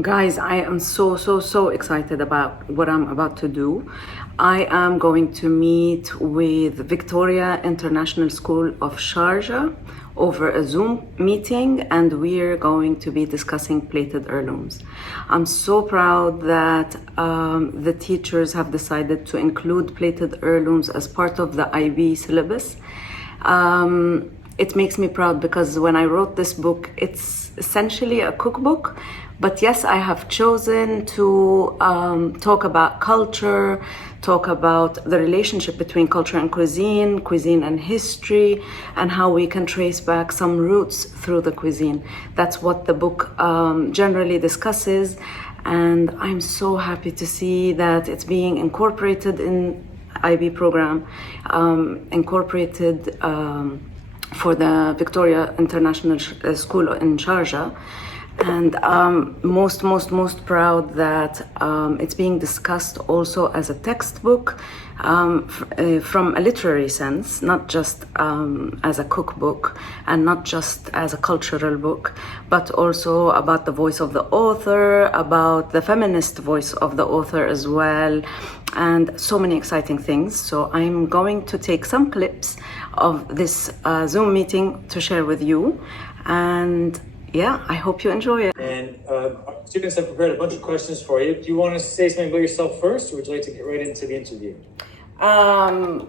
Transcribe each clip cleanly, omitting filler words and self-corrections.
Guys, I am so excited about what I'm about to do. I am going to meet with Victoria International School of Sharjah over a Zoom meeting, and we're going to be discussing plated heirlooms. I'm so proud that the teachers have decided to include plated heirlooms as part of the IB syllabus. It makes me proud because when I wrote this book, it's essentially a cookbook. But yes, I have chosen to talk about culture, talk about the relationship between culture and cuisine and history, and how we can trace back some roots through the cuisine. That's what the book generally discusses. And I'm so happy to see that it's being incorporated in IB program, incorporated for the Victoria International School in Sharjah. And most proud that it's being discussed also as a textbook from a literary sense, not just as a cookbook and not just as a cultural book, but also about the voice of the author, about the feminist voice of the author as well, and so many exciting things. So I'm going to take some clips of this Zoom meeting to share with you, and yeah, I hope you enjoy it. And our students have prepared a bunch of questions for you. Do you want to say something about yourself first, or would you like to get right into the interview?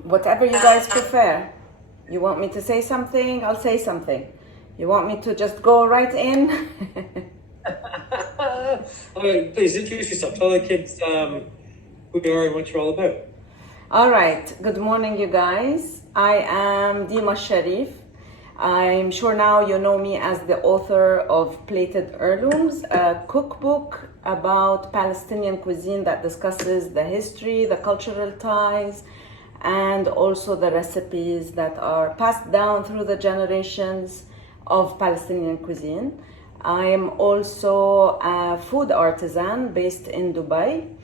Whatever you guys prefer. You want me to say something? I'll say something. You want me to just go right in? Okay, please introduce yourself. Tell the kids who you are and what you're all about. All right. Good morning, you guys. I am Dima Sharif. I'm sure now you know me as the author of Plated Heirlooms, a cookbook about Palestinian cuisine that discusses the history, the cultural ties, and also the recipes that are passed down through the generations of Palestinian cuisine. I am also a food artisan based in Dubai.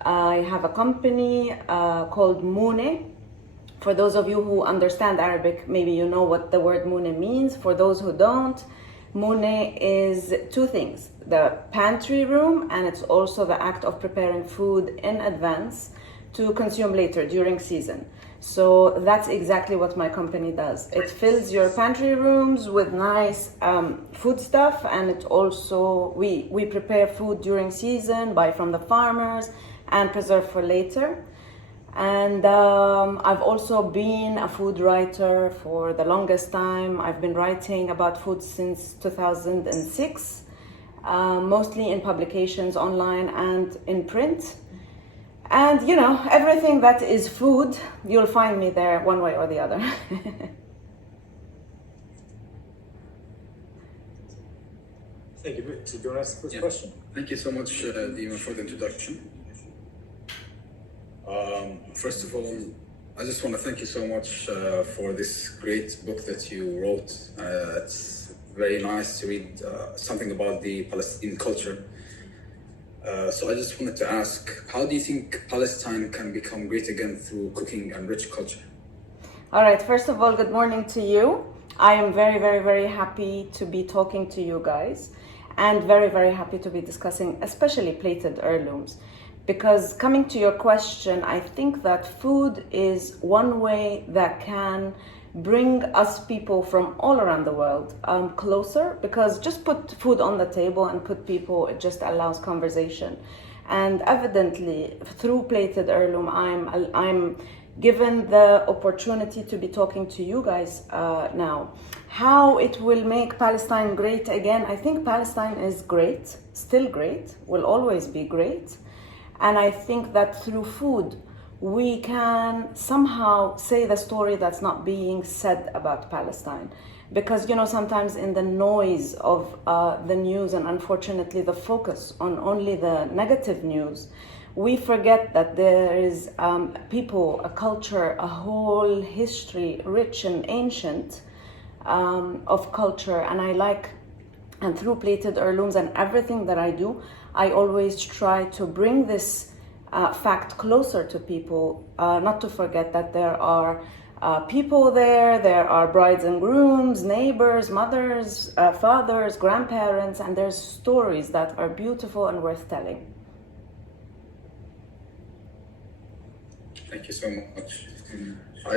I have a company called Moune. For those of you who understand Arabic, maybe you know what the word moune means. For those who don't, moune is two things: the pantry room, and it's also the act of preparing food in advance to consume later during season. So that's exactly what my company does. It fills your pantry rooms with nice food stuff, and it also, we prepare food during season, buy from the farmers, and preserve for later. And I've also been a food writer for the longest time. I've been writing about food since 2006, mostly in publications online and in print. And you know, everything that is food, you'll find me there one way or the other. Thank you. So do you want to ask the first question? Thank you so much, Dima, for the introduction. First of all, I just want to thank you so much for this great book that you wrote. It's very nice to read something about the Palestinian culture. So I just wanted to ask, how do you think Palestine can become great again through cooking and rich culture? All right, first of all, good morning to you. I am very happy to be talking to you guys, and very happy to be discussing especially plated heirlooms. Because coming to your question, I think that food is one way that can bring us people from all around the world closer, because just put food on the table and put people, it just allows conversation. And evidently, through Plated Heirloom, I'm given the opportunity to be talking to you guys now. How it will make Palestine great again? I think Palestine is great, still great, will always be great. And I think that through food, we can somehow say the story that's not being said about Palestine. Because, you know, sometimes in the noise of the news, and unfortunately the focus on only the negative news, we forget that there is people, a culture, a whole history, rich and ancient, of culture. And through Plated Heirlooms and everything that I do, I always try to bring this fact closer to people, not to forget that there are people there. There are brides and grooms, neighbors, mothers, fathers, grandparents, and there's stories that are beautiful and worth telling. Thank you so much.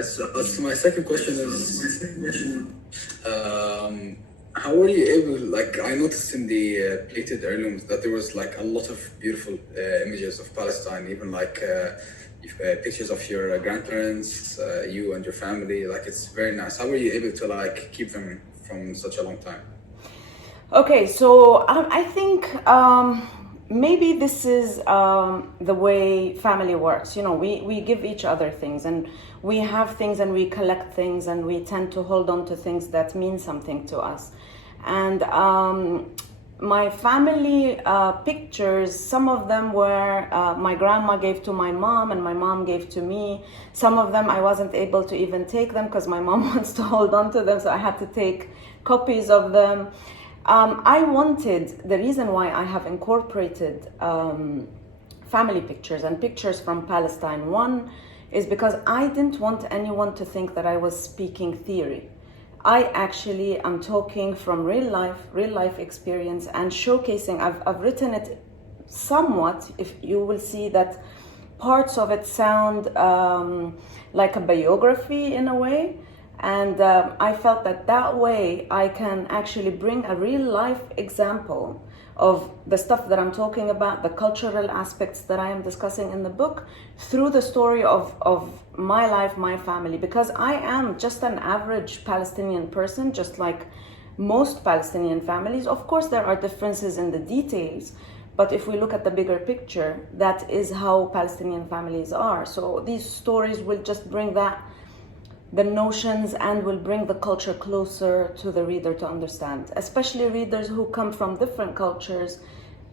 So my second question is, how were you able, like I noticed in the Plated Heirlooms that there was like a lot of beautiful images of Palestine, even like pictures of your grandparents, you and your family, like it's very nice. How were you able to like keep them from such a long time? Okay, so I think maybe this is the way family works. You know, we give each other things, and we have things, and we collect things, and we tend to hold on to things that mean something to us. And my family pictures, some of them were my grandma gave to my mom and my mom gave to me. Some of them I wasn't able to even take them because my mom wants to hold on to them, so I had to take copies of them. The reason why I have incorporated family pictures and pictures from Palestine, one is because I didn't want anyone to think that I was speaking theory. I actually am talking from real life experience and showcasing. I've written it somewhat. If you will see that parts of it sound like a biography in a way. And I felt that way I can actually bring a real life example of the stuff that I'm talking about, the cultural aspects that I am discussing in the book, through the story of my life, my family, because I am just an average Palestinian person, just like most Palestinian families. Of course, there are differences in the details, but if we look at the bigger picture, that is how Palestinian families are. So these stories will just bring the notions and will bring the culture closer to the reader to understand, especially readers who come from different cultures,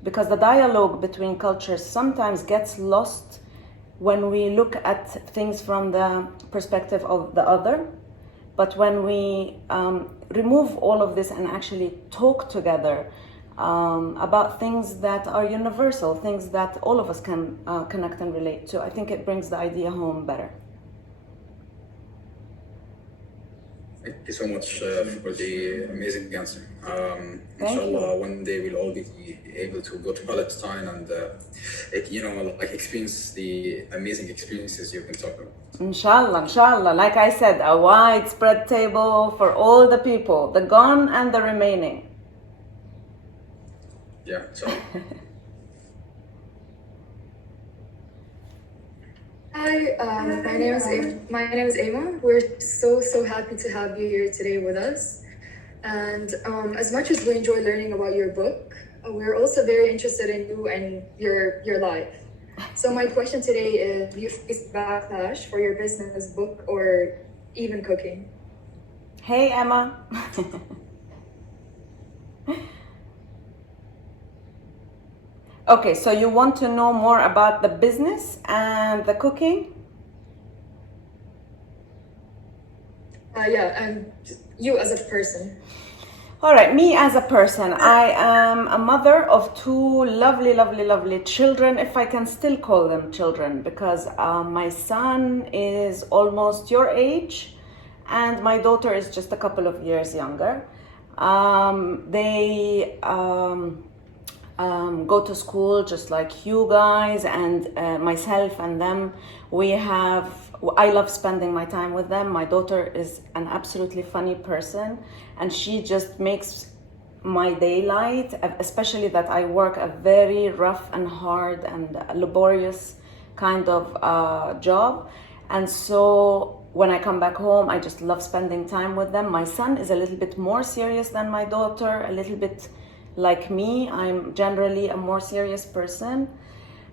because the dialogue between cultures sometimes gets lost when we look at things from the perspective of the other. But when we remove all of this and actually talk together about things that are universal, things that all of us can connect and relate to, I think it brings the idea home better. Thank you so much for the amazing answer. Inshallah, one day we'll all be able to go to Palestine and, experience the amazing experiences you've been talking about. Inshallah. Like I said, a widespread table for all the people, the gone and the remaining. Yeah, inshallah. Hi, my name is Emma. We're so happy to have you here today with us. And as much as we enjoy learning about your book, we're also very interested in you and your life. So my question today is, do you face backlash for your business, book, or even cooking? Hey, Emma. Okay, so you want to know more about the business and the cooking? Yeah, and you as a person. All right, me as a person, I am a mother of two lovely children, if I can still call them children, because my son is almost your age and my daughter is just a couple of years younger. They go to school just like you guys and myself and them. I love spending my time with them. My daughter is an absolutely funny person and she just makes my daylight, especially that I work a very rough and hard and laborious kind of job. And so when I come back home, I just love spending time with them. My son is a little bit more serious than my daughter, a little bit like me. I'm generally a more serious person.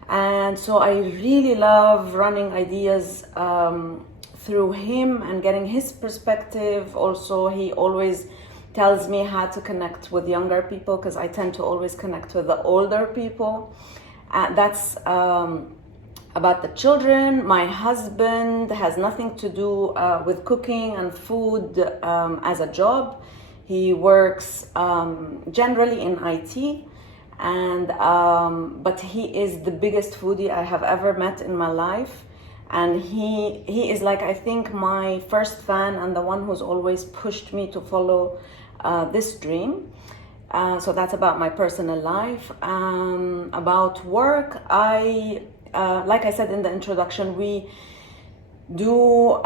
And so I really love running ideas through him and getting his perspective. Also, he always tells me how to connect with younger people because I tend to always connect with the older people. That's about the children. My husband has nothing to do with cooking and food as a job. He works generally in IT, and but he is the biggest foodie I have ever met in my life. and he is like, I think, my first fan and the one who's always pushed me to follow this dream. So that's about my personal life. About work, like I said in the introduction, we do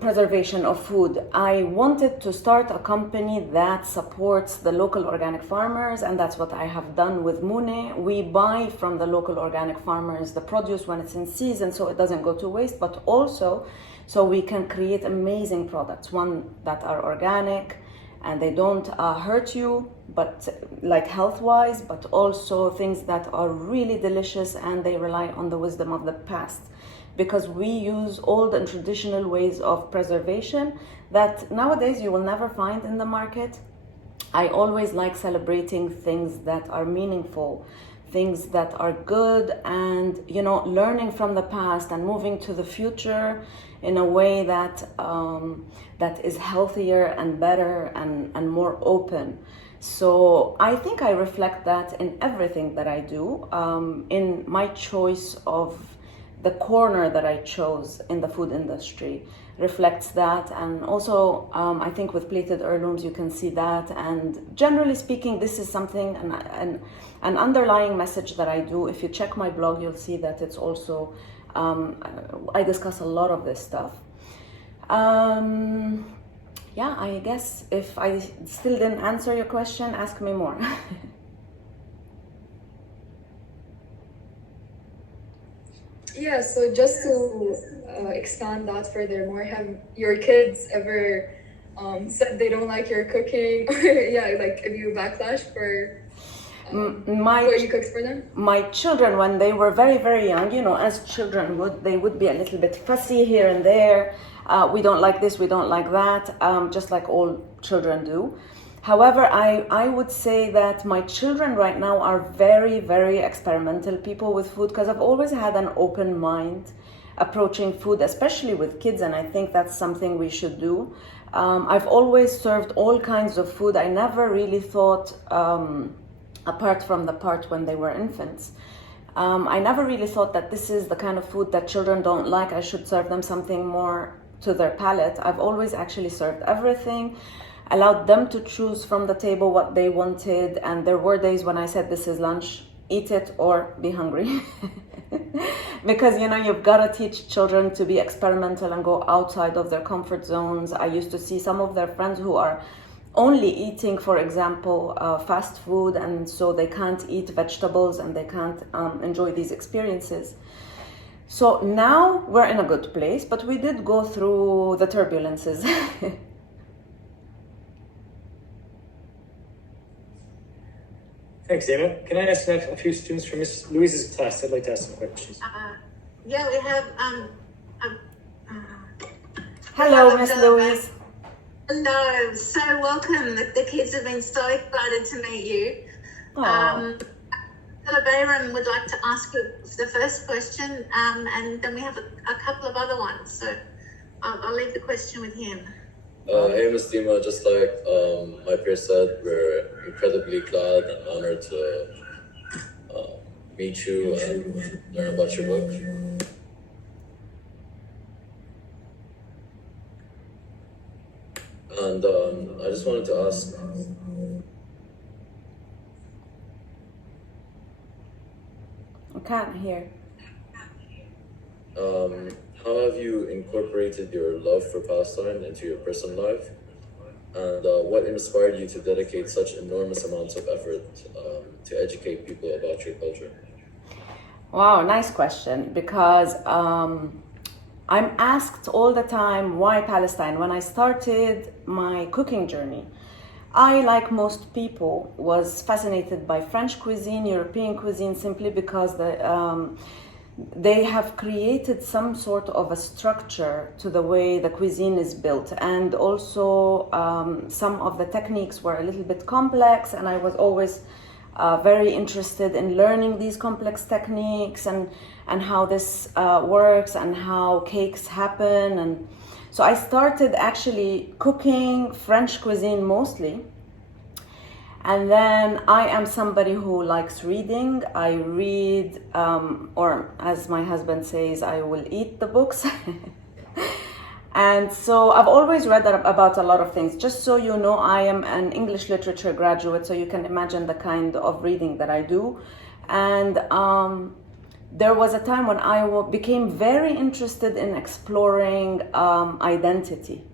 preservation of food. I wanted to start a company that supports the local organic farmers, and that's what I have done with Mune. We buy from the local organic farmers the produce when it's in season, so it doesn't go to waste, but also so we can create amazing products, one that are organic and they don't hurt you, but like health-wise, but also things that are really delicious and they rely on the wisdom of the past. Because we use old and traditional ways of preservation that nowadays you will never find in the market. I always like celebrating things that are meaningful, things that are good, and learning from the past and moving to the future in a way that that is healthier and better and more open. So I think I reflect that in everything that I do, in my choice of the corner that I chose in the food industry reflects that. And also I think with Plated Heirlooms you can see that, and generally speaking this is something, an underlying message that I do. If you check my blog you'll see that it's also I discuss a lot of this stuff. Yeah, I guess if I still didn't answer your question, ask me more. Yeah, so just to expand that furthermore, have your kids ever said they don't like your cooking, or like give you backlash for what you cooked for them? My children, when they were very, very young, as children they would be a little bit fussy here and there. We don't like this, we don't like that, just like all children do. However, I would say that my children right now are very, very experimental people with food, because I've always had an open mind approaching food, especially with kids, and I think that's something we should do. I've always served all kinds of food. I never really thought, apart from the part when they were infants, I never really thought that this is the kind of food that children don't like. I should serve them something more to their palate. I've always actually served everything, allowed them to choose from the table what they wanted, and there were days when I said, this is lunch, eat it or be hungry. Because you've got to teach children to be experimental and go outside of their comfort zones. I used to see some of their friends who are only eating, for example, fast food, and so they can't eat vegetables and they can't enjoy these experiences. So now we're in a good place, but we did go through the turbulences. Thanks, Dima. Can I ask a few students from Miss Louise's class? I'd like to ask some questions. Yeah, we have. Hello, Miss Louise. Hello, so welcome. The kids have been so excited to meet you. Bayram would like to ask you the first question, and then we have a couple of other ones. So I'll leave the question with him. Hey, Ms. Dima, just like my peers said, we're incredibly glad and honored to meet you and learn about your book. And I just wanted to ask, I can't hear. how have you incorporated your love for Palestine into your personal life? And what inspired you to dedicate such enormous amounts of effort to educate people about your culture? Wow, nice question, because I'm asked all the time, why Palestine? When I started my cooking journey, I, like most people, was fascinated by French cuisine, European cuisine, simply because they have created some sort of a structure to the way the cuisine is built. And also some of the techniques were a little bit complex, and I was always very interested in learning these complex techniques and how this works and how cakes happen. And so I started actually cooking French cuisine mostly. And then I am somebody who likes reading. I read, or as my husband says, I will eat the books. And so I've always read about a lot of things. Just so you know, I am an English literature graduate, so you can imagine the kind of reading that I do. And there was a time when I became very interested in exploring identity.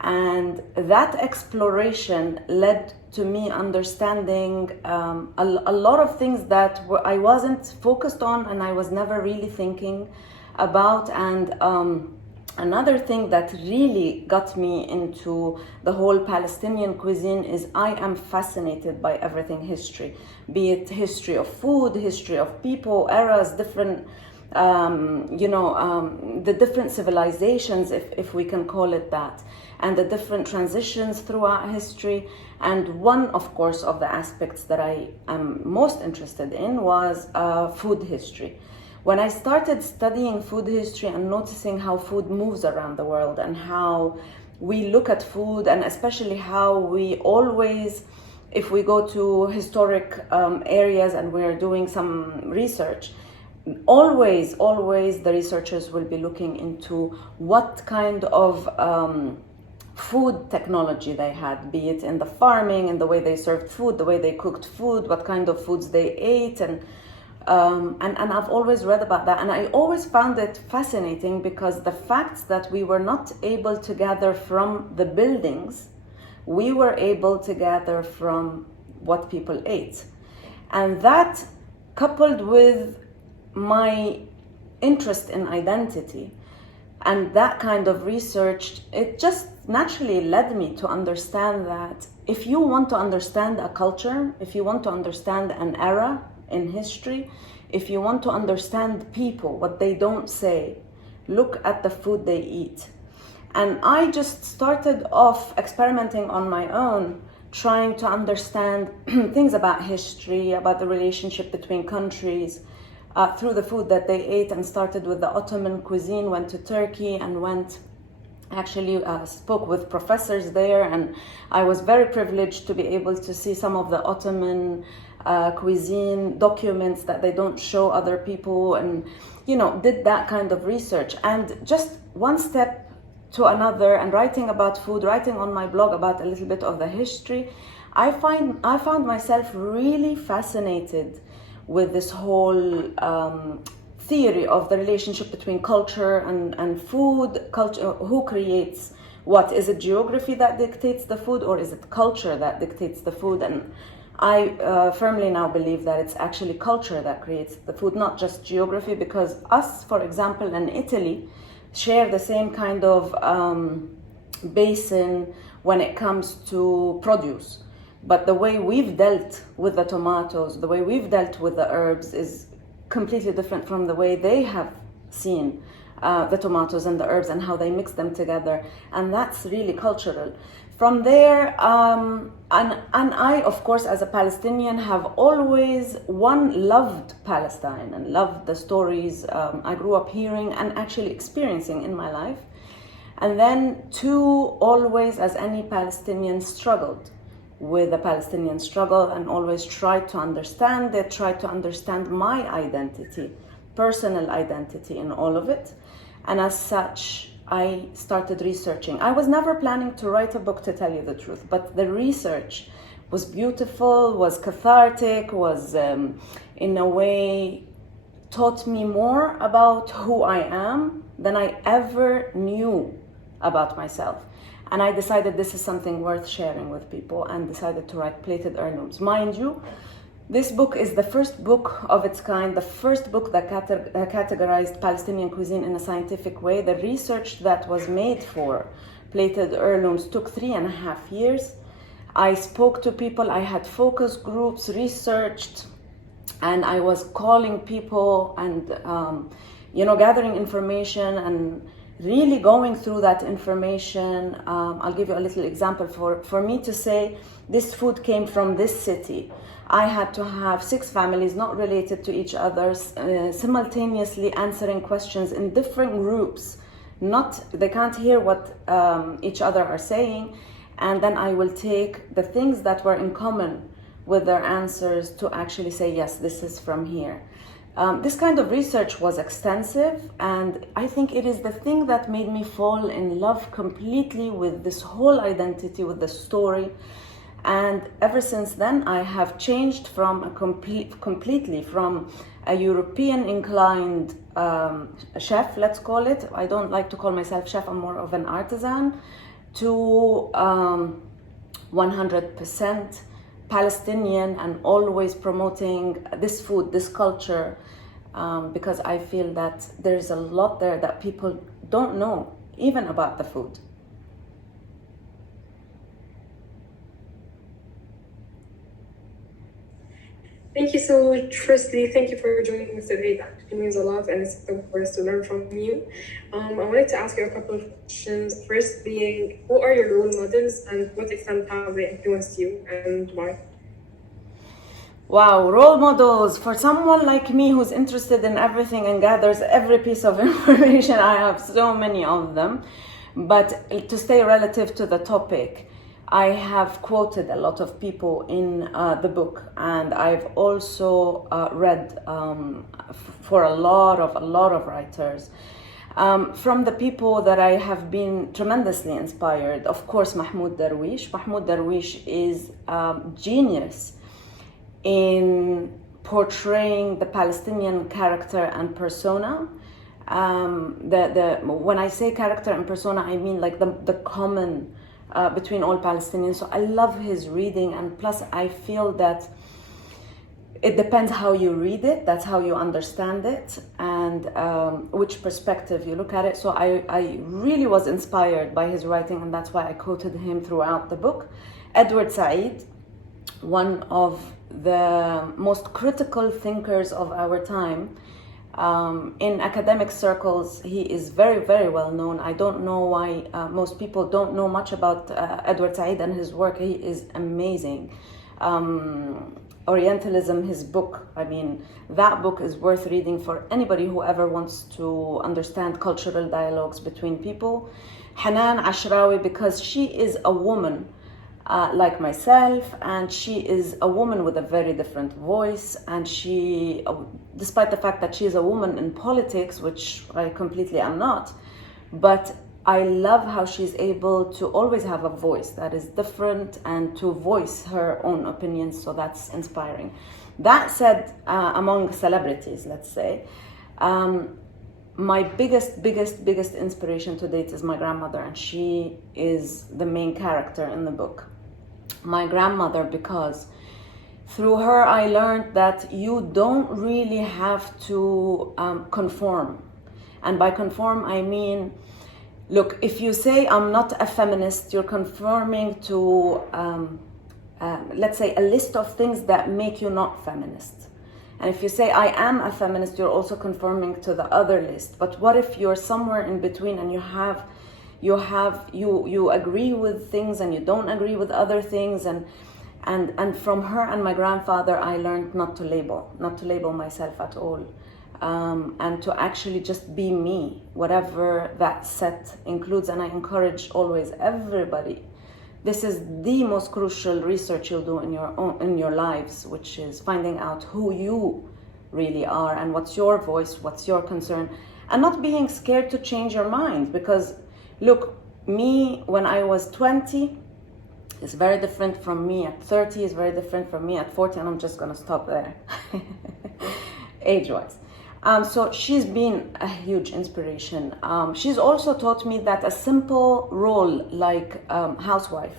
And that exploration led to me understanding a lot of things that I wasn't focused on and I was never really thinking about. And another thing that really got me into the whole Palestinian cuisine is I am fascinated by everything history, be it history of food, history of people, eras, different, the different civilizations, if we can call it that, and the different transitions throughout history. And one, of course, of the aspects that I am most interested in was food history. When I started studying food history and noticing how food moves around the world and how we look at food, and especially how we always, if we go to historic areas and we're doing some research, always the researchers will be looking into what kind of food technology they had, be it in the farming, in the way they served food, the way they cooked food, what kind of foods they ate, and I've always read about that, and I always found it fascinating because the facts that we were not able to gather from the buildings, we were able to gather from what people ate. And that, coupled with my interest in identity and that kind of research, it just naturally led me to understand that if you want to understand a culture, if you want to understand an era in history, if you want to understand people, what they don't say, look at the food they eat. And I just started off experimenting on my own, trying to understand things about history, about the relationship between countries, through the food that they ate, and started with the Ottoman cuisine, went to Turkey, and spoke with professors there, and I was very privileged to be able to see some of the Ottoman cuisine documents that they don't show other people, and did that kind of research. And just one step to another, and writing about food, writing on my blog about a little bit of the history, I found myself really fascinated with this whole theory of the relationship between culture and food. Culture, who creates what? Is it geography that dictates the food, or is it culture that dictates the food? And I firmly now believe that it's actually culture that creates the food, not just geography, because us, for example, in Italy, share the same kind of basin when it comes to produce. But the way we've dealt with the tomatoes, the way we've dealt with the herbs is completely different from the way they have seen the tomatoes and the herbs and how they mix them together. And that's really cultural. From there, and I, of course, as a Palestinian, have always, loved Palestine and loved the stories I grew up hearing and actually experiencing in my life. And then two, always, as any Palestinian, struggled with the Palestinian struggle and always tried to understand it, tried to understand my identity, personal identity in all of it. And as such, I started researching. I was never planning to write a book, to tell you the truth, but the research was beautiful, was cathartic, was in a way taught me more about who I am than I ever knew about myself. And I decided this is something worth sharing with people, and decided to write Plated Heirlooms. Mind you, this book is the first book of its kind, the first book that categorized Palestinian cuisine in a scientific way. The research that was made for Plated Heirlooms took 3.5 years. I spoke to people, I had focus groups, researched, and I was calling people and gathering information and really going through that information. I'll give you a little example. For me to say this food came from this city, I had to have 6 families not related to each other, simultaneously answering questions in different groups. They can't hear what each other are saying. And then I will take the things that were in common with their answers to actually say, yes, this is from here. This kind of research was extensive, and I think it is the thing that made me fall in love completely with this whole identity, with the story. And ever since then, I have changed from completely from a European inclined chef, let's call it. I don't like to call myself chef, I'm more of an artisan, to 100% Palestinian, and always promoting this food, this culture, because I feel that there's a lot there that people don't know, even about the food. Thank you so much. Firstly, thank you for joining us today. That actually means a lot, and it's important for us to learn from you. I wanted to ask you a couple of questions. First being, who are your role models, and what extent have they influenced you, and why? Wow, role models. For someone like me who's interested in everything and gathers every piece of information, I have so many of them. But to stay relative to the topic, I have quoted a lot of people in the book, and I've also read for a lot of writers. From the people that I have been tremendously inspired, of course, Mahmoud Darwish. Mahmoud Darwish is genius in portraying the Palestinian character and persona. When I say character and persona, I mean like the common between all Palestinians. So I love his reading, and plus I feel that it depends how you read it, that's how you understand it, and which perspective you look at it. So I really was inspired by his writing, and that's why I quoted him throughout the book. Edward Said, one of the most critical thinkers of our time. In academic circles, he is very, very well known. I don't know why most people don't know much about Edward Said and his work. He is amazing. Orientalism, his book, I mean, that book is worth reading for anybody who ever wants to understand cultural dialogues between people. Hanan Ashrawi, because she is a woman like myself, and she is a woman with a very different voice, and she, despite the fact that she is a woman in politics, which I completely am not, but I love how she's able to always have a voice that is different and to voice her own opinions, so that's inspiring. That said, among celebrities, let's say, my biggest inspiration to date is my grandmother, and she is the main character in the book. My grandmother, because through her I learned that you don't really have to conform. And by conform, I mean, look, if you say I'm not a feminist, you're conforming to, let's say, a list of things that make you not feminist. And if you say I am a feminist, you're also conforming to the other list. But what if you're somewhere in between, and you agree with things and you don't agree with other things, and from her and my grandfather I learned not to label myself at all, and to actually just be me, whatever that set includes. And I encourage always everybody, this is the most crucial research you'll do in your lives, which is finding out who you really are and what's your voice, what's your concern, and not being scared to change your mind. Because look, me when I was 20 is very different from me at 30, is very different from me at 40, and I'm just gonna stop there, age-wise. So she's been a huge inspiration. She's also taught me that a simple role like housewife,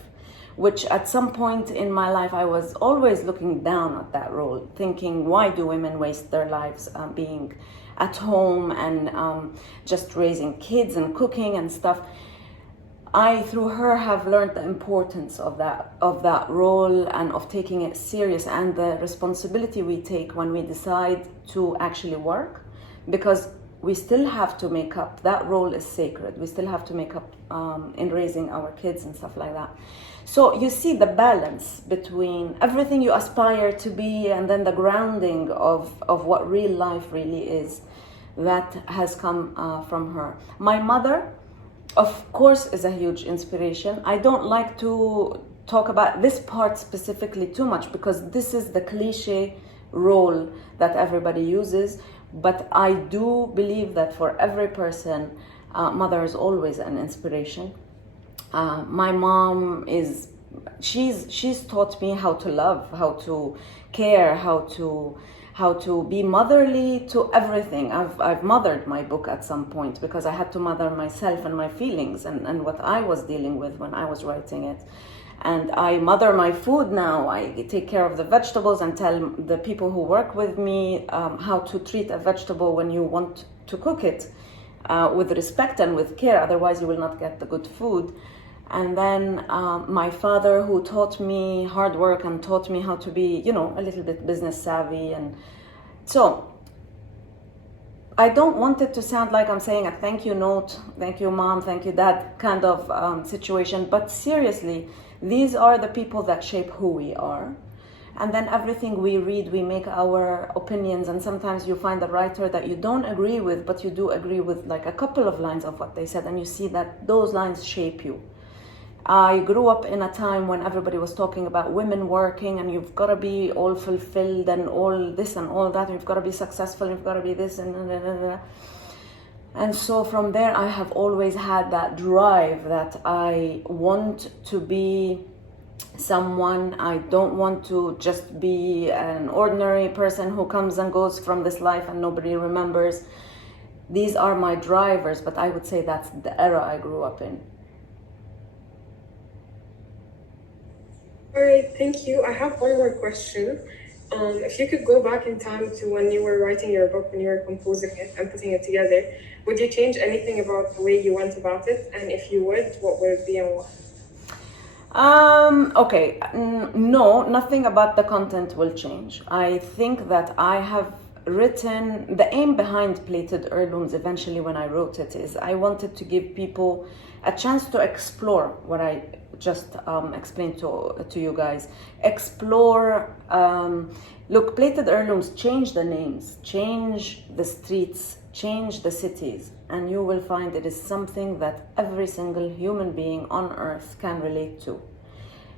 which at some point in my life I was always looking down at that role, thinking, why do women waste their lives being at home and just raising kids and cooking and stuff. I, through her, have learned the importance of that role and of taking it serious, and the responsibility we take when we decide to actually work, because we still have to make up. That role is sacred. We still have to make up in raising our kids and stuff like that. So you see the balance between everything you aspire to be and then the grounding of what real life really is. That has come from her. My mother, of course, is a huge inspiration. I don't like to talk about this part specifically too much because this is the cliche role that everybody uses. But I do believe that for every person, mother is always an inspiration. My mom she's taught me how to love, how to care, how to be motherly to everything. I've mothered my book at some point because I had to mother myself and my feelings and what I was dealing with when I was writing it. And I mother my food now. I take care of the vegetables and tell the people who work with me how to treat a vegetable when you want to cook it with respect and with care. Otherwise, you will not get the good food. And then my father, who taught me hard work and taught me how to be, a little bit business savvy. And so I don't want it to sound like I'm saying a thank you note, thank you mom, thank you dad kind of situation. But seriously, these are the people that shape who we are. And then everything we read, we make our opinions. And sometimes you find a writer that you don't agree with, but you do agree with like a couple of lines of what they said. And you see that those lines shape you. I grew up in a time when everybody was talking about women working and you've got to be all fulfilled and all this and all that. And you've got to be successful. And you've got to be this and. And so from there, I have always had that drive that I want to be someone. I don't want to just be an ordinary person who comes and goes from this life and nobody remembers. These are my drivers, but I would say that's the era I grew up in. All right, thank you. I have one more question. If you could go back in time to when you were writing your book, when you were composing it and putting it together, would you change anything about the way you went about it? And if you would, what would it be and why? Okay, no, nothing about the content will change. I think that I have written, the aim behind Plated Heirlooms eventually when I wrote it is I wanted to give people a chance to explore what I just explained to you guys. Explore, look, Plated Heirlooms, change the names, change the streets, change the cities, and you will find it is something that every single human being on earth can relate to.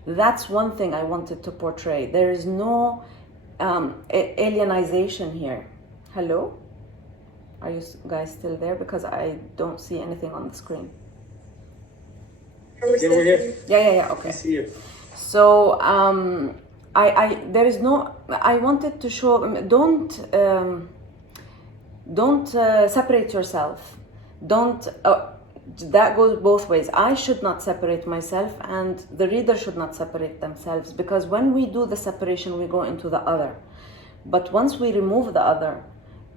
That's one thing I wanted to portray. There is no alienization here. Hello? Are you guys still there? Because I don't see anything on the screen. Yeah, we're here. Yeah, okay. I see you. So there is no, I wanted to show, don't separate yourself. Don't, that goes both ways. I should not separate myself and the reader should not separate themselves, because when we do the separation, we go into the other. But once we remove the other,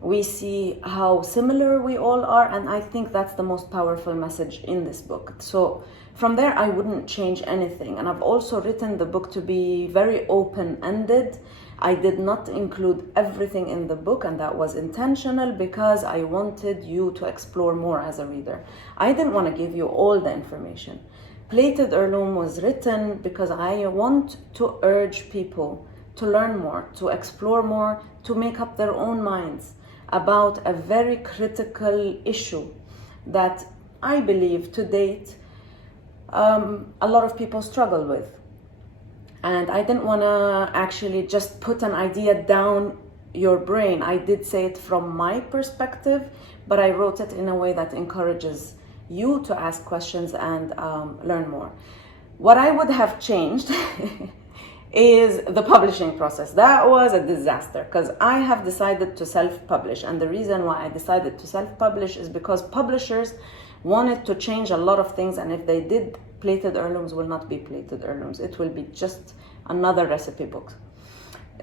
we see how similar we all are, and I think that's the most powerful message in this book. So from there, I wouldn't change anything. And I've also written the book to be very open-ended. I did not include everything in the book, and that was intentional because I wanted you to explore more as a reader. I didn't want to give you all the information. Plated Heirloom was written because I want to urge people to learn more, to explore more, to make up their own minds about a very critical issue that I believe to date a lot of people struggle with. And I didn't want to actually just put an idea down your brain. I did say it from my perspective, but I wrote it in a way that encourages you to ask questions and learn more. What I would have changed is the publishing process. That was a disaster because I have decided to self-publish. And the reason why I decided to self-publish is because publishers wanted to change a lot of things, and if they did, Plated Heirlooms will not be Plated Heirlooms. It will be just another recipe book,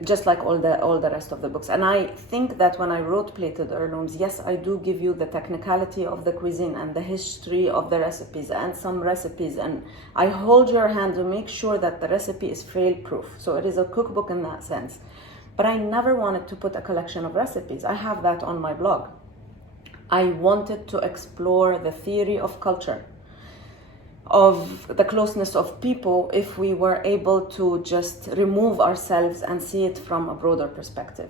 just like all the rest of the books. And I think that when I wrote Plated Heirlooms, yes, I do give you the technicality of the cuisine and the history of the recipes and some recipes, and I hold your hand to make sure that the recipe is fail-proof. So it is a cookbook in that sense. But I never wanted to put a collection of recipes. I have that on my blog. I wanted to explore the theory of culture, of the closeness of people, if we were able to just remove ourselves and see it from a broader perspective.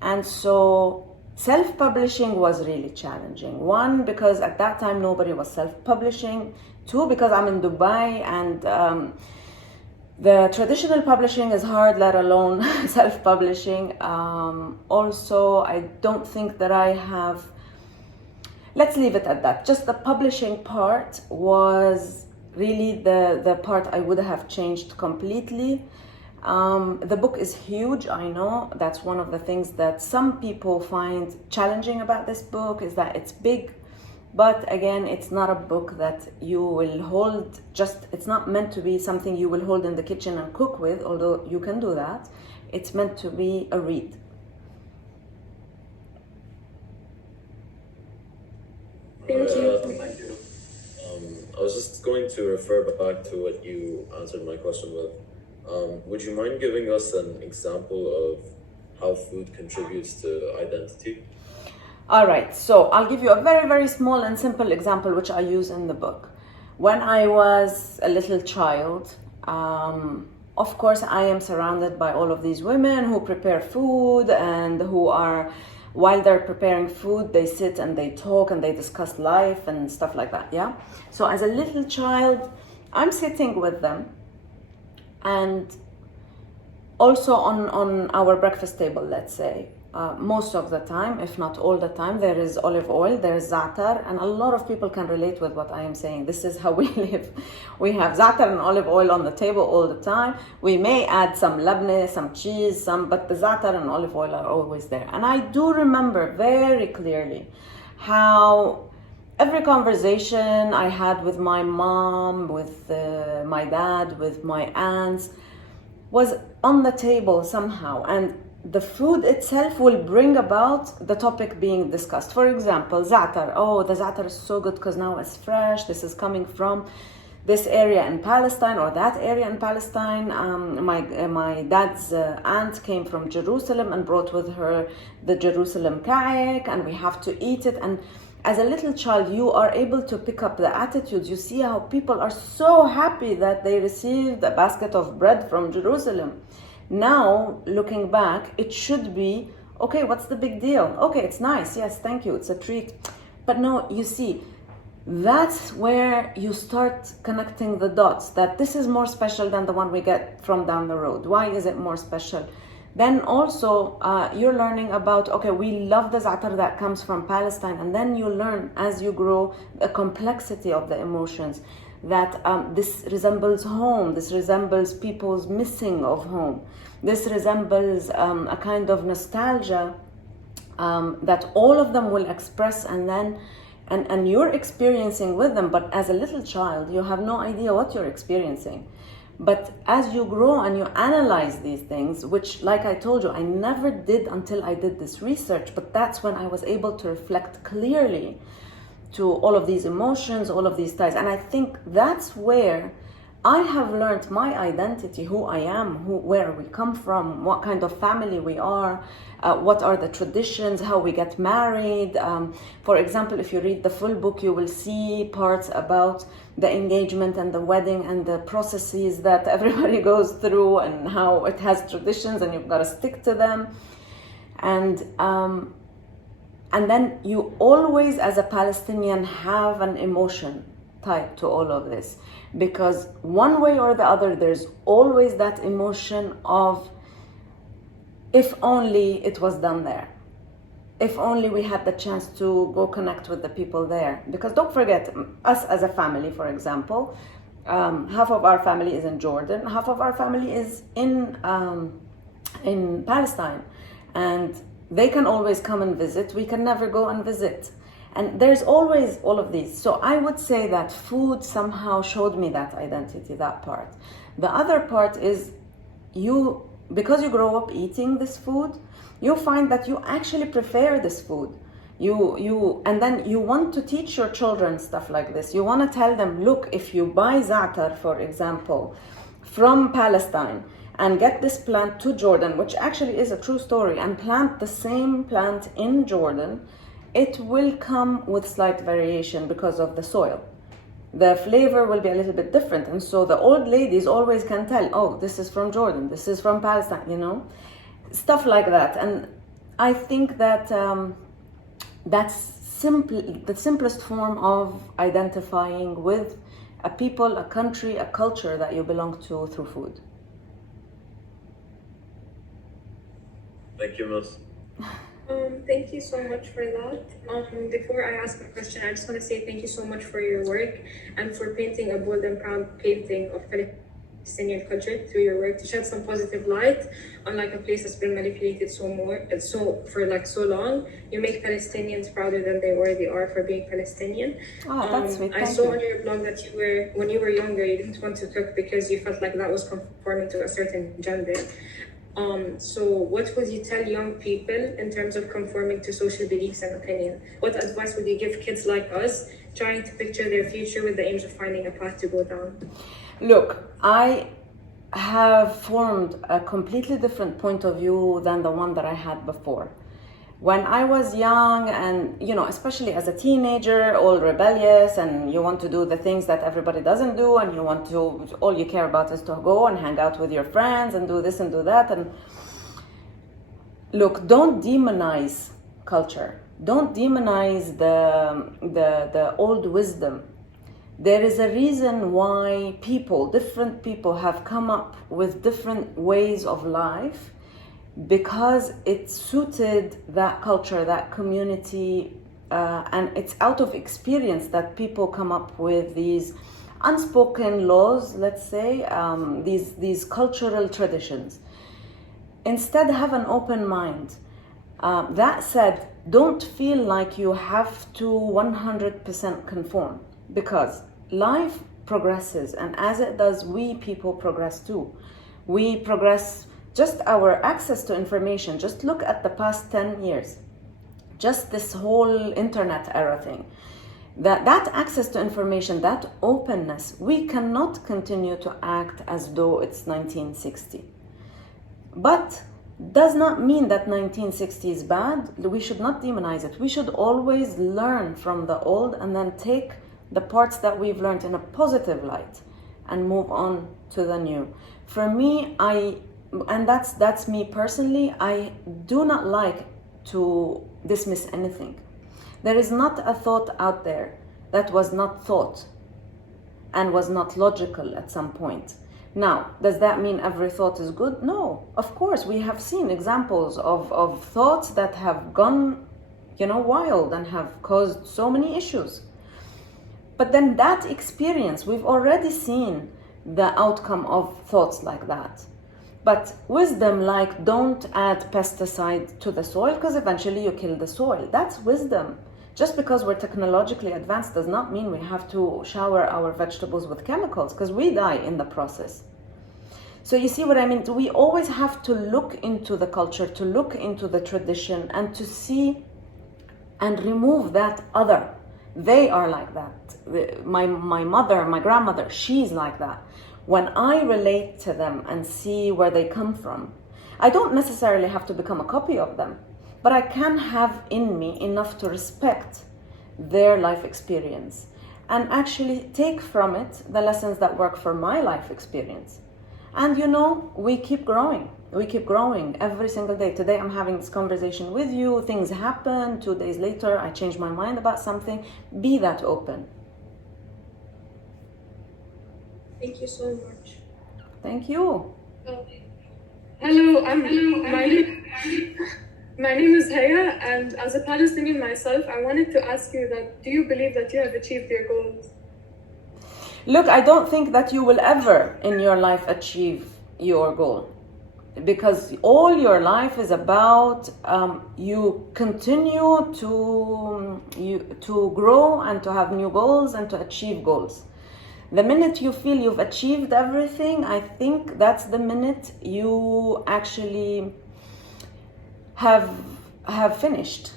And so self-publishing was really challenging. One, because at that time, nobody was self-publishing. Two, because I'm in Dubai and The traditional publishing is hard, let alone self-publishing. Also, I don't think that I have, let's leave it at that. Just the publishing part was really the part I would have changed completely. The book is huge, I know. That's one of the things that some people find challenging about this book, is that it's big. But again, it's not a book that you will hold, it's not meant to be something you will hold in the kitchen and cook with, although you can do that. It's meant to be a read. Thank you. I was just going to refer back to what you answered my question with. Would you mind giving us an example of how food contributes to identity? All right, so I'll give you a very, very small and simple example which I use in the book. When I was a little child, of course, I am surrounded by all of these women who prepare food and who are, while they're preparing food, they sit and they talk and they discuss life and stuff like that, yeah? So as a little child, I'm sitting with them, and also on our breakfast table, let's say, most of the time, if not all the time, there is olive oil, there is za'atar, and a lot of people can relate with what I am saying. This is how we live. We have za'atar and olive oil on the table all the time. We may add some labneh, some cheese, but the za'atar and olive oil are always there. And I do remember very clearly how every conversation I had with my mom, with my dad, with my aunts, was on the table somehow. And the food itself will bring about the topic being discussed. For example, za'atar. Oh, the za'atar is so good because now it's fresh. This is coming from this area in Palestine or that area in Palestine. My dad's aunt came from Jerusalem and brought with her the Jerusalem ka'ik, and we have to eat it. And as a little child, you are able to pick up the attitudes. You see how people are so happy that they received a basket of bread from Jerusalem. Now, looking back, it should be, okay, what's the big deal? Okay, it's nice. Yes, thank you. It's a treat. But no, you see, that's where you start connecting the dots, that this is more special than the one we get from down the road. Why is it more special? Then also, you're learning about, okay, we love the za'atar that comes from Palestine. And then you learn, as you grow, the complexity of the emotions, that this resembles home, this resembles people's missing of home. This resembles a kind of nostalgia that all of them will express, and you're experiencing with them. But as a little child, you have no idea what you're experiencing. But as you grow and you analyze these things, which, like I told you, I never did until I did this research, but that's when I was able to reflect clearly to all of these emotions, all of these ties. And I think that's where I have learned my identity, who I am, where we come from, what kind of family we are, what are the traditions, how we get married. For example, if you read the full book, you will see parts about the engagement and the wedding and the processes that everybody goes through, and how it has traditions and you've got to stick to them. And then you always, as a Palestinian, have an emotion tied to all of this. Because one way or the other, there's always that emotion of, if only it was done there. If only we had the chance to go connect with the people there. Because don't forget, us as a family, for example, half of our family is in Jordan, half of our family is in Palestine. And they can always come and visit. We can never go and visit. And there's always all of these. So I would say that food somehow showed me that identity, that part. The other part is because you grow up eating this food, you find that you actually prefer this food. And then you want to teach your children stuff like this. You want to tell them, look, if you buy za'atar, for example, from Palestine, and get this plant to Jordan, which actually is a true story, and plant the same plant in Jordan, it will come with slight variation because of the soil. The flavor will be a little bit different. And so the old ladies always can tell, oh, this is from Jordan, this is from Palestine, stuff like that. And I think that that's the simplest form of identifying with a people, a country, a culture that you belong to through food. Thank you, Miss. Thank you so much for that. Before I ask a question, I just want to say thank you so much for your work and for painting a bold and proud painting of Palestinian culture through your work to shed some positive light on like a place that's been manipulated so long. You make Palestinians prouder than they already are for being Palestinian. Oh, that's sweet. I saw on your blog that when you were younger, you didn't want to cook because you felt like that was conforming to a certain gender. So what would you tell young people in terms of conforming to social beliefs and opinion? What advice would you give kids like us trying to picture their future with the aims of finding a path to go down? Look, I have formed a completely different point of view than the one that I had before. When I was young and, especially as a teenager, all rebellious and you want to do the things that everybody doesn't do and all you care about is to go and hang out with your friends and do this and do that. And look, don't demonize culture. Don't demonize the old wisdom. There is a reason why different people have come up with different ways of life, because it suited that culture, that community, and it's out of experience that people come up with these unspoken laws, let's say, these cultural traditions. Instead, have an open mind. That said, don't feel like you have to 100% conform, because life progresses, and as it does, we people progress too. We progress. Just our access to information, just look at the past 10 years, just this whole internet era thing. That access to information, that openness, we cannot continue to act as though it's 1960. But does not mean that 1960 is bad. We should not demonize it. We should always learn from the old and then take the parts that we've learned in a positive light and move on to the new. For me, and that's me personally, I do not like to dismiss anything. There is not a thought out there that was not thought and was not logical at some point. Now, does that mean every thought is good? No, of course. We have seen examples of thoughts that have gone, wild and have caused so many issues. But then that experience, we've already seen the outcome of thoughts like that. But wisdom, like don't add pesticide to the soil because eventually you kill the soil. That's wisdom. Just because we're technologically advanced does not mean we have to shower our vegetables with chemicals, because we die in the process. So you see what I mean? We always have to look into the culture, to look into the tradition, and to see and remove that other. They are like that. My mother, my grandmother, she's like that. When I relate to them and see where they come from, I don't necessarily have to become a copy of them, but I can have in me enough to respect their life experience and actually take from it the lessons that work for my life experience. And we keep growing. We keep growing every single day. Today I'm having this conversation with you, things happen, 2 days later I change my mind about something. Be that open. Thank you so much. Thank you. Hello, my name is Haya, and as a Palestinian myself, I wanted to ask you that, do you believe that you have achieved your goals? Look, I don't think that you will ever in your life achieve your goal, because all your life is about you continue to grow and to have new goals and to achieve goals. The minute you feel you've achieved everything, I think that's the minute you actually have finished,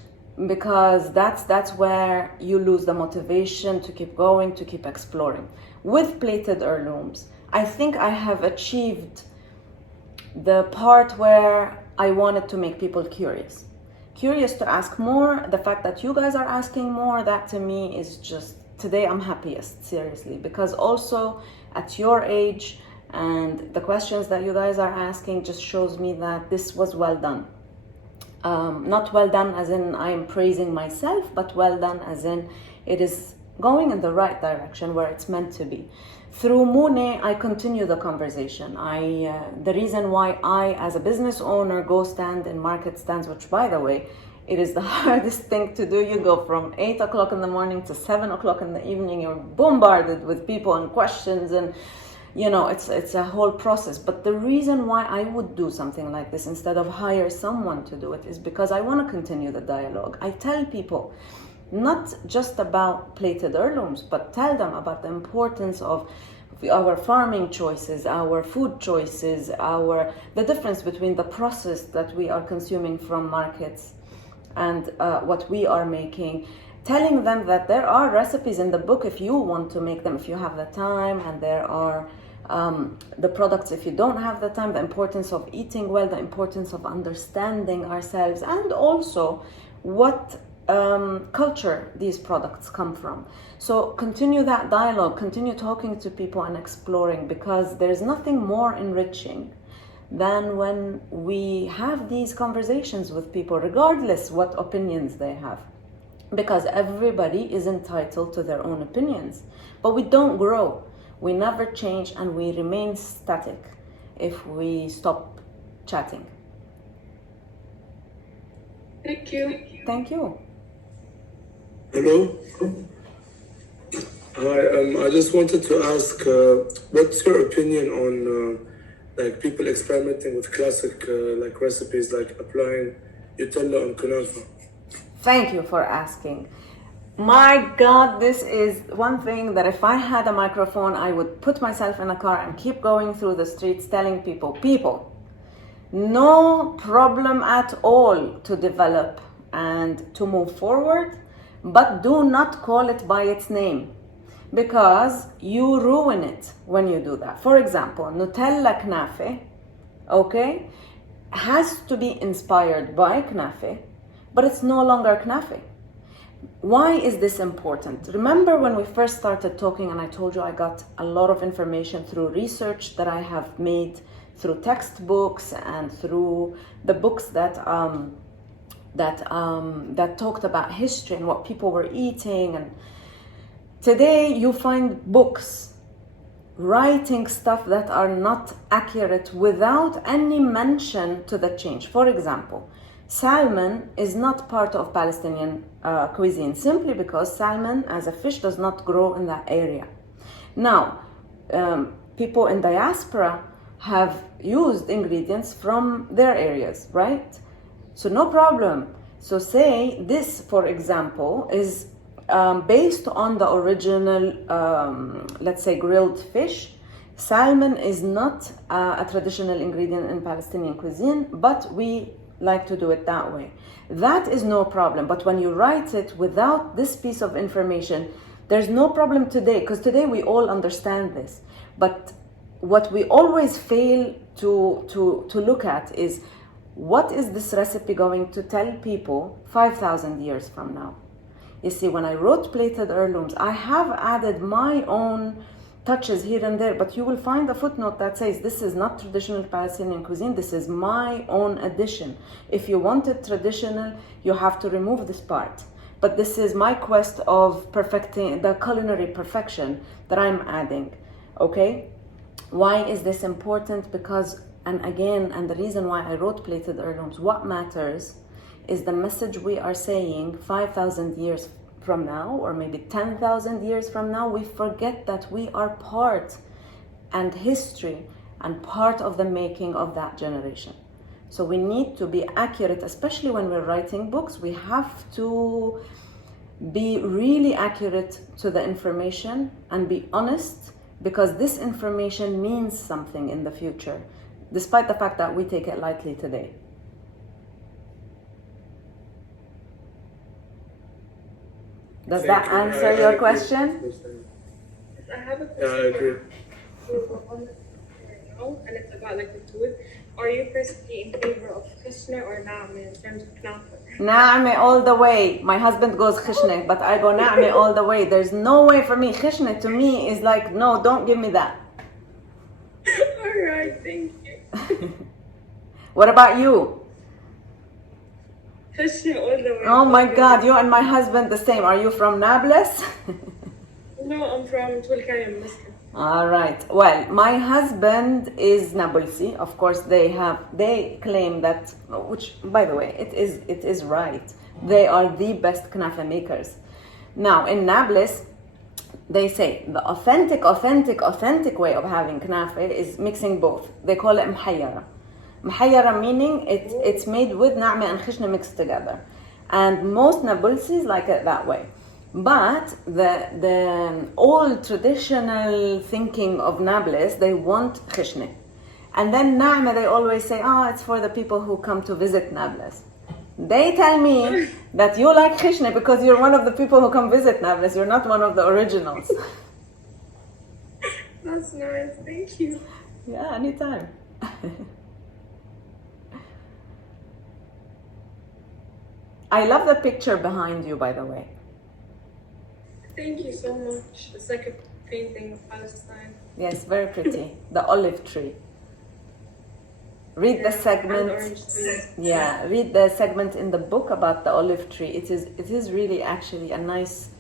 because that's where you lose the motivation to keep going, to keep exploring. With Plated Heirlooms, I think I have achieved the part where I wanted to make people curious to ask more. The fact that you guys are asking more, that to me is just, today I'm happiest, seriously, because also at your age and the questions that you guys are asking just shows me that this was well done. Not well done as in I am praising myself, but well done as in it is going in the right direction where it's meant to be. Through Monet, I continue the conversation. The reason why I, as a business owner, go stand in market stands, which by the way, it is the hardest thing to do. You go from 8 o'clock in the morning to 7 o'clock in the evening. You're bombarded with people and questions, and it's a whole process. But the reason why I would do something like this instead of hire someone to do it is because I want to continue the dialogue. I tell people not just about Plated Heirlooms, but tell them about the importance of our farming choices, our food choices, the difference between the process that we are consuming from markets and what we are making. Telling them that there are recipes in the book if you want to make them, if you have the time, and there are the products if you don't have the time, the importance of eating well, the importance of understanding ourselves, and also what culture these products come from. So continue that dialogue, continue talking to people and exploring, because there's nothing more enriching than when we have these conversations with people, regardless what opinions they have, because everybody is entitled to their own opinions. But we don't grow, we never change, and we remain static if we stop chatting. Thank you. Thank you. Hello. Hi. I just wanted to ask, what's your opinion on like people experimenting with classic like recipes, like applying Nutella on kunafa? Thank you for asking. My God, this is one thing that if I had a microphone, I would put myself in a car and keep going through the streets telling people, no problem at all to develop and to move forward, but do not call it by its name, because you ruin it when you do that. For example, Nutella knafe, okay, has to be inspired by knafe, but it's no longer knafe. Why is this important? Remember when we first started talking and I told you I got a lot of information through research that I have made through textbooks and through the books that talked about history and what people were eating. And today you find books writing stuff that are not accurate without any mention to the change. For example, salmon is not part of Palestinian cuisine simply because salmon as a fish does not grow in that area. Now, people in diaspora have used ingredients from their areas, right? So no problem. So say this, for example, is based on the original, let's say, grilled fish. Salmon is not a traditional ingredient in Palestinian cuisine, but we like to do it that way. That is no problem. But when you write it without this piece of information, there's no problem today, because today we all understand this. But what we always fail to look at is, what is this recipe going to tell people 5,000 years from now? You see, when I wrote Plated Heirlooms, I have added my own touches here and there, but you will find a footnote that says this is not traditional Palestinian cuisine, this is my own addition. If you want it traditional, you have to remove this part. But this is my quest of perfecting the culinary perfection that I'm adding, okay? Why is this important? Because, and the reason why I wrote Plated Heirlooms, what matters is the message we are saying 5,000 years from now, or maybe 10,000 years from now. We forget that we are part and history and part of the making of that generation. So we need to be accurate, especially when we're writing books. We have to be really accurate to the information and be honest, because this information means something in the future, despite the fact that we take it lightly today. Does that answer your question? I have a question. Yeah, I agree. And it's about like the food. Are you personally in favor of khishna or na'me in terms of knafa? Na'me all the way. My husband goes khishne, but I go na'me all the way. There's no way for me. Khishne to me is like, no, don't give me that. All right, thank you. What about you? Khishna all the way. Oh my God, you and my husband the same. Are you from Nablus? No, I'm from Tulkaya, Muslim. All right. Well, my husband is Nabulsi. Of course, they claim that, which, by the way, it is right. They are the best knafa makers. Now, in Nablus, they say the authentic way of having knafa is mixing both. They call it mhayyara. Mhayyara meaning it's made with na'ma and khishna mixed together. And most Nabulsis like it that way. But the old traditional thinking of Nablus, they want khishne. And then na'ma, they always say, it's for the people who come to visit Nablus. They tell me that you like khishne because you're one of the people who come visit Nablus. You're not one of the originals. That's nice. Thank you. Yeah, anytime. I love the picture behind you, by the way. Thank you so much. It's like a painting of Palestine. Yes, very pretty. The olive tree. Read the And segment. orange trees. Yeah, read the segment in the book about the olive tree. It is really actually a nice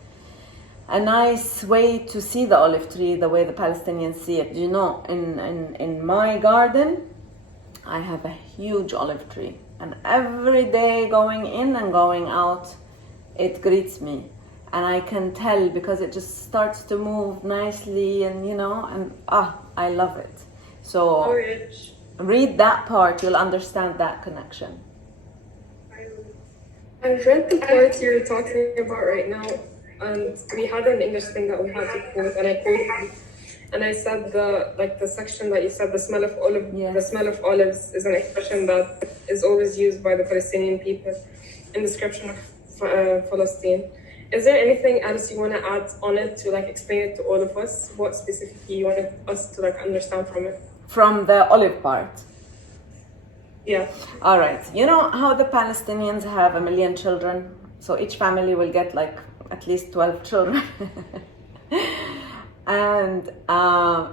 way to see the olive tree, the way the Palestinians see it. You know, in my garden, I have a huge olive tree, and every day going in and going out, it greets me. And I can tell because it just starts to move nicely, and I love it. So Orange. read that part, you'll understand that connection. I've read the part you're talking about right now, and we had an English thing that we had to quote, and I quoted, and I said the section that you said, the smell of olive, Yes. the smell of olives is an expression that is always used by the Palestinian people in description of Palestine. Is there anything else you want to add on it to explain it to all of us? What specifically you wanted us to understand from it? From the olive part. Yeah. All right. You know how the Palestinians have 1 million children? So each family will get at least 12 children. And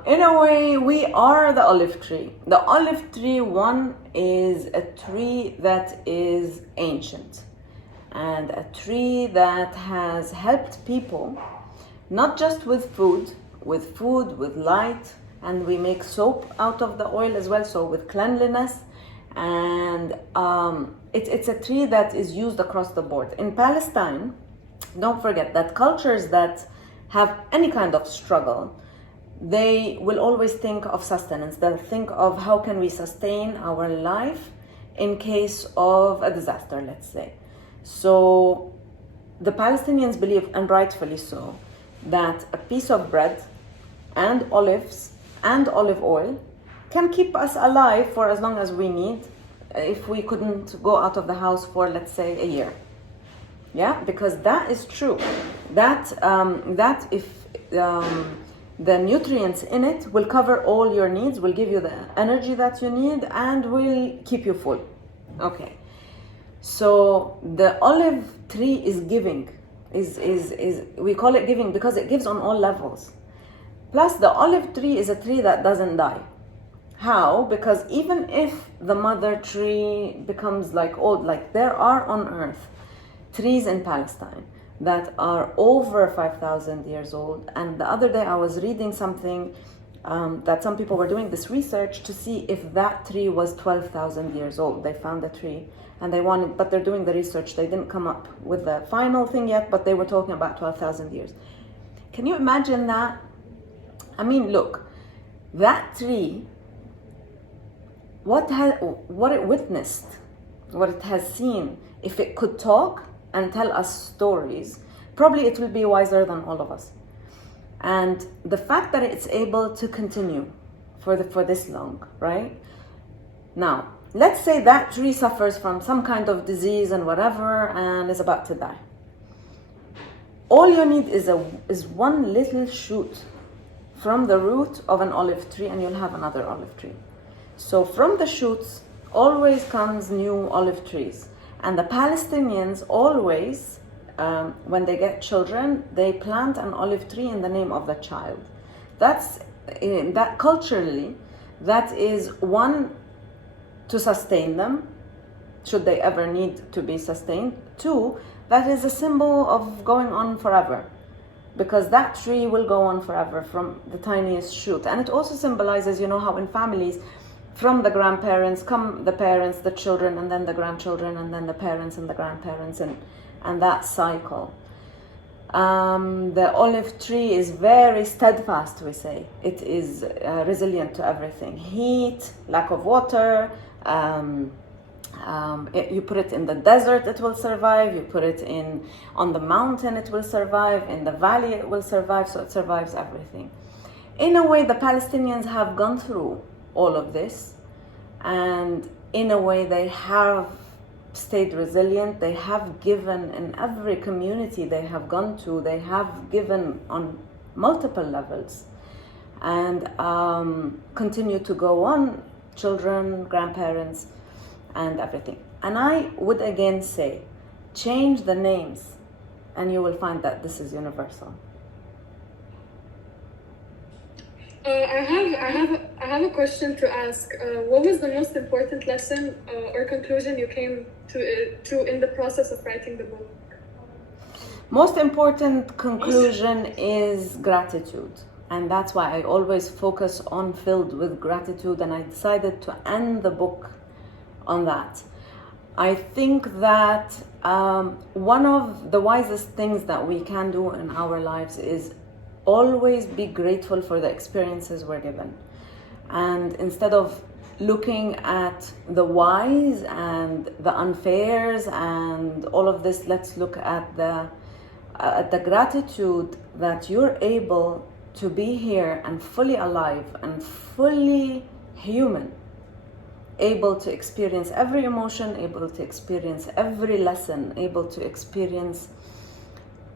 in a way, we are the olive tree. The olive tree, one, is a tree that is ancient. And a tree that has helped people, not just with food, with light, and we make soap out of the oil as well, so with cleanliness. And it's a tree that is used across the board. In Palestine, don't forget that cultures that have any kind of struggle, they will always think of sustenance. They'll think of how can we sustain our life in case of a disaster, let's say. So the Palestinians believe, and rightfully so, that a piece of bread and olives and olive oil can keep us alive for as long as we need if we couldn't go out of the house for, let's say, a year. Yeah, because that is true. That if the nutrients in it will cover all your needs, will give you the energy that you need, and will keep you full. Okay. So the olive tree is giving, we call it giving because it gives on all levels. Plus the olive tree is a tree that doesn't die. How? Because even if the mother tree becomes old, there are on earth trees in Palestine that are over 5,000 years old. And the other day I was reading something that some people were doing this research to see if that tree was 12,000 years old. They found a tree. And but they're doing the research. They didn't come up with the final thing yet, but they were talking about 12,000 years. Can you imagine that? I mean, look, that tree, what it witnessed, what it has seen, if it could talk and tell us stories, probably it will be wiser than all of us. And the fact that it's able to continue for this long, right? Now, let's say that tree suffers from some kind of disease and whatever and is about to die. All you need is one little shoot from the root of an olive tree and you'll have another olive tree. So from the shoots always comes new olive trees. And the Palestinians always, when they get children, they plant an olive tree in the name of the child. That culturally, that is one, to sustain them, should they ever need to be sustained. Two, that is a symbol of going on forever. because that tree will go on forever from the tiniest shoot. And it also symbolizes, you know, how in families, from the grandparents come the parents, the children, and then the grandchildren, and then the parents and the grandparents, and that cycle. The olive tree is very steadfast, we say. It is resilient to everything. Heat, lack of water, you put it in the desert, it will survive. You put it on the mountain, it will survive. In the valley, it will survive. So it survives everything. In a way, the Palestinians have gone through all of this, and in a way, they have stayed resilient. They have given in every community they have gone to. They have given on multiple levels, and continue to go on. Children, grandparents, and everything. And I would again say, change the names, and you will find that this is universal. I have a question to ask. What was the most important lesson or conclusion you came to in the process of writing the book? Most important conclusion is gratitude. And that's why I always focus on filled with gratitude. And I decided to end the book on that. I think that one of the wisest things that we can do in our lives is always be grateful for the experiences we're given. And instead of looking at the whys and the unfairs and all of this, let's look at the gratitude that you're able to be here and fully alive and fully human, able to experience every emotion, able to experience every lesson, able to experience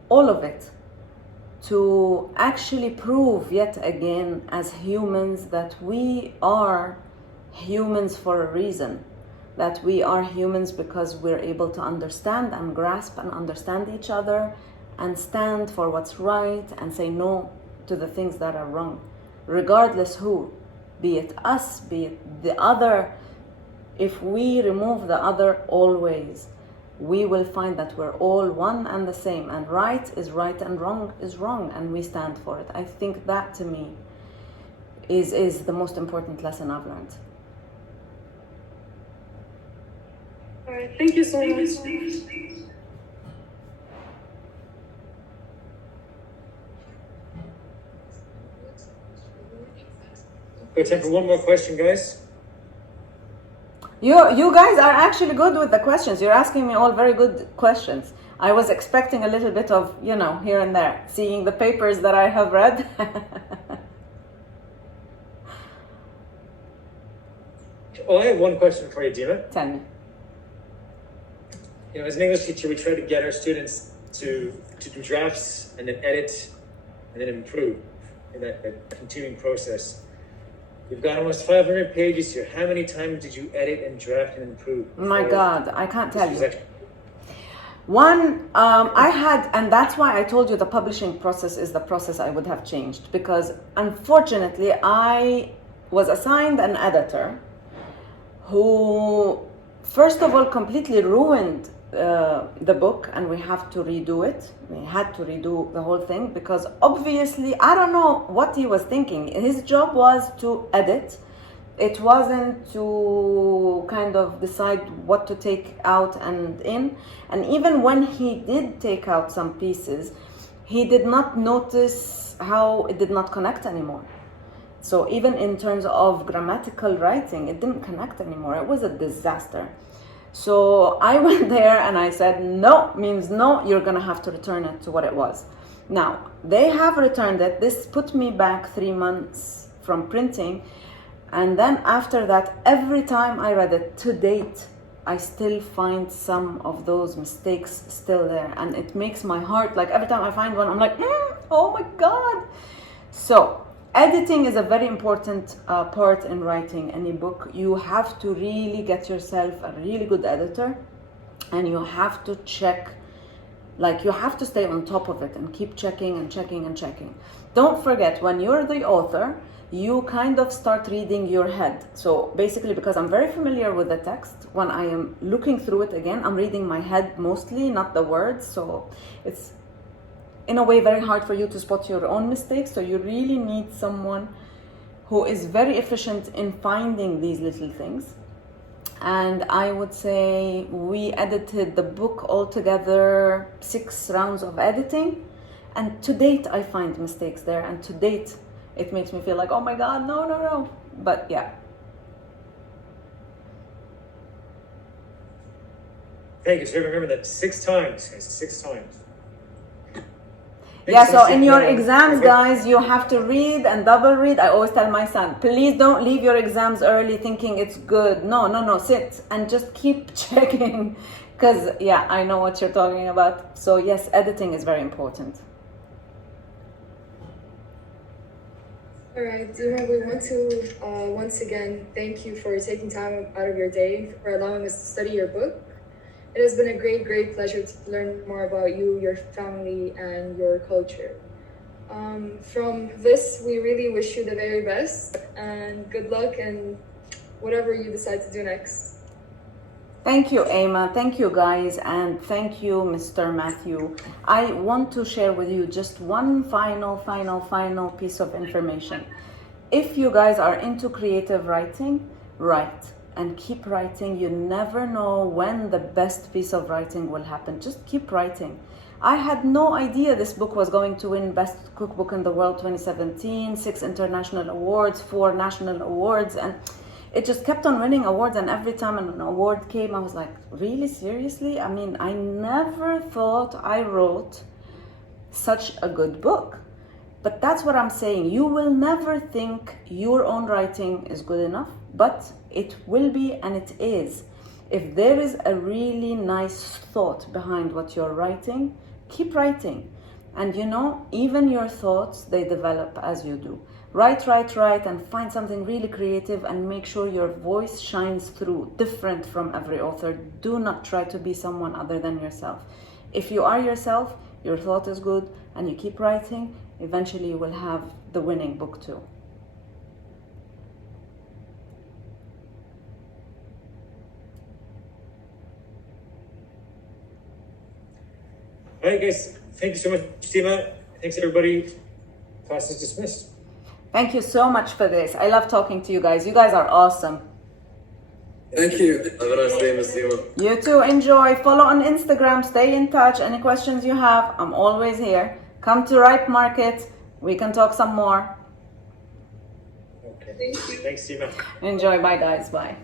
all of it, to actually prove yet again as humans that we are humans for a reason, that we are humans because we're able to understand and grasp and understand each other and stand for what's right and say no to the things that are wrong, regardless who, be it us, be it the other. If we remove the other always, we will find that we're all one and the same, and right is right and wrong is wrong, and we stand for it. I think that to me is the most important lesson I've learned. All right, thank you so much. We have time for one more question, guys. You guys are actually good with the questions. You're asking me all very good questions. I was expecting a little bit of, you know, here and there, seeing the papers that I have read. Oh, I have one question for you, Dima. Tell me. You know, as an English teacher, we try to get our students to do drafts and then edit and then improve in that continuing process. You've got almost 500 pages here. How many times did you edit and draft and improve? My God, I can't tell you. One, I had, and that's why I told you the publishing process is the process I would have changed, because unfortunately I was assigned an editor who, first of all, completely ruined the book, and we have to redo it. We had to redo the whole thing because obviously I don't know what he was thinking. His job was to edit. It wasn't to kind of decide what to take out and in. And even when he did take out some pieces, he did not notice how it did not connect anymore. So even in terms of grammatical writing, it didn't connect anymore. It was a disaster. So I went there and I said, no means no, you're gonna have to return it to what it was. Now, they have returned it. This put me back 3 months from printing. And then after that, every time I read it to date, I still find some of those mistakes still there. And it makes my heart, like every time I find one, I'm like, oh my God. So editing is a very important part in writing any book. You have to really get yourself a really good editor, and you have to check, like you have to stay on top of it and keep checking and checking and checking. Don't forget, when you're the author, you kind of start reading your head. So basically, because I'm very familiar with the text, when I am looking through it again, I'm reading my head mostly, not the words. So in a way very hard for you to spot your own mistakes. So you really need someone who is very efficient in finding these little things. And I would say we edited the book altogether 6 rounds of editing. And to date, I find mistakes there. And to date, it makes me feel like, oh my God, no. But yeah. Thank you. So remember that 6 times, guys, 6 times. Yeah, so in your exams, guys, you have to read and double read. I always tell my son, please don't leave your exams early thinking it's good. No, sit and just keep checking. Because, yeah, I know what you're talking about. So, yes, editing is very important. All right, Dima, we want to once again thank you for taking time out of your day, for allowing us to study your book. It has been a great pleasure to learn more about you, your family, and your culture. From VISS, we really wish you the very best and good luck in whatever you decide to do next. Thank you, Emma. Thank you, guys. And thank you, Mr. Matthew. I want to share with you just one final piece of information. If you guys are into creative writing, write. And keep writing. You never know when the best piece of writing will happen. Just keep writing. I had no idea this book was going to win Best Cookbook in the World 2017, 6 international awards, 4 national awards, and it just kept on winning awards. And every time an award came, I was like, really, seriously? I mean, I never thought I wrote such a good book. But that's what I'm saying. You will never think your own writing is good enough, but it will be, and it is. If there is a really nice thought behind what you're writing, keep writing. And you know, even your thoughts, they develop as you do. Write, and find something really creative and make sure your voice shines through, different from every author. Do not try to be someone other than yourself. If you are yourself, your thought is good, and you keep writing, eventually you will have the winning book too. All right, guys. Thank you so much, Dima. Thanks, everybody. Class is dismissed. Thank you so much for this. I love talking to you guys. You guys are awesome. Thank you. Have a nice day, Miss Dima. You too. Enjoy. Follow on Instagram. Stay in touch. Any questions you have, I'm always here. Come to Ripe Market. We can talk some more. Okay. Thanks, Dima. Enjoy. Bye, guys. Bye.